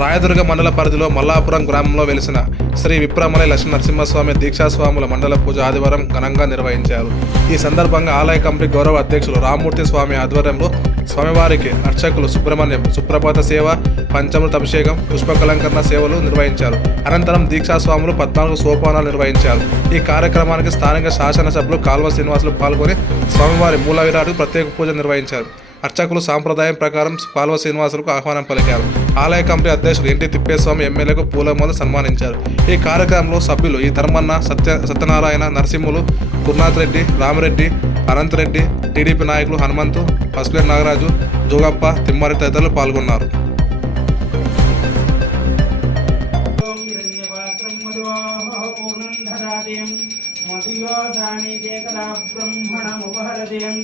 రాయదుర్గ మండల పరిధిలో మల్లాపురం గ్రామంలో వెలిసిన శ్రీ విప్రమలై లక్ష్మీ నరసింహస్వామి దీక్షాస్వాముల మండల పూజ ఆదివారం ఘనంగా నిర్వహించారు. ఈ సందర్భంగా ఆలయ కమిటీ గౌరవ అధ్యక్షులు రామ్మూర్తి స్వామి ఆధ్వర్యంలో స్వామివారికి అర్చకులు సుబ్రహ్మణ్యం సుప్రభాత సేవ పంచమృత అభిషేకం పుష్పకలంకరణ సేవలు నిర్వహించారు. అనంతరం దీక్షాస్వాములు పద్నాలుగు సోపానాలు నిర్వహించారు. ఈ కార్యక్రమానికి స్థానిక శాసనసభ్యులు కాల్వ శ్రీనివాసులు పాల్గొని స్వామివారి మూల విరాటు ప్రత్యేక పూజ నిర్వహించారు. అర్చకులు సాంప్రదాయం ప్రకారం పాల్వ శ్రీనివాసులకు ఆహ్వానం పలికారు. ఆలయ కమిటీ అధ్యక్షుడు ఎన్టీ తిప్పేస్వామి ఎమ్మెల్యేకు పూలమాల సన్మానించారు. ఈ కార్యక్రమంలో సభ్యులు ఈ ధర్మన్న సత్య సత్యనారాయణ నరసింహులు గురునాథ్ రెడ్డి రామిరెడ్డి అనంత్ రెడ్డి టీడీపీ నాయకులు హనుమంతు పసుపేరు నాగరాజు జోగప్ప తిమ్మారి తదితరులు పాల్గొన్నారు. మధువాహ పూర్ణం దదాతిం మధుయోధానీకేకదా బ్రహ్మణముపహరతిం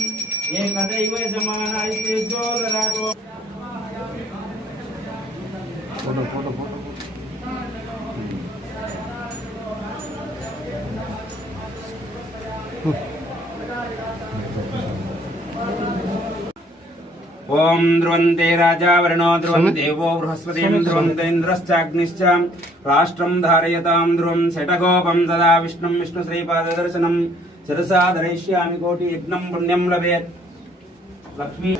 ఏకదైవ సమానాయ జ్యోతిరాజో ఓం ధ్రువంతే రాజా వరుణో ధ్రువం దేవో బృహస్పతిం ధ్రువంత ఇంద్రశ్చాగ్నిశ్చ రాష్ట్రం ధారయతాం ధ్రువం శటగోపం సదా విష్ణుం విష్ణు శ్రీపాద దర్శనం శిరసా ధరిష్యామి కోటి యజ్ఞం పుణ్యం లభేత్. లక్ష్మీ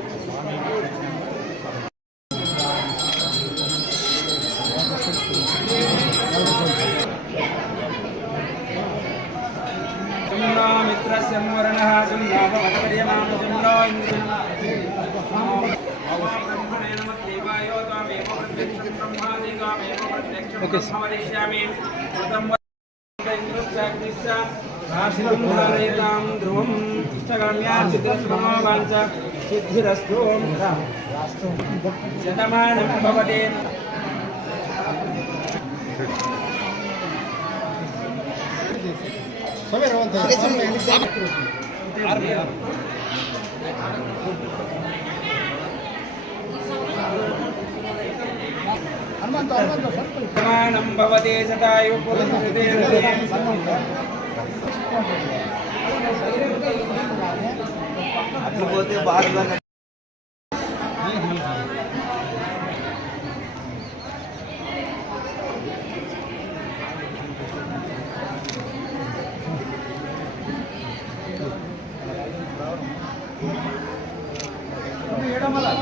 బ్రహ్మవదిష్యామి కృతం ఇంద్రశ్చాగ్నిశ్చ రాశిరం ధారయతాం ధ్రువం ఇష్టగమ్యా సిద్ధిరస్తు శతమానం భవతి ಪ್ರಮಾಣಂ ಭವತೆ ಸದಾಯು ಪುರಸ್ಕೃತೆ ಹೃದಯ मला?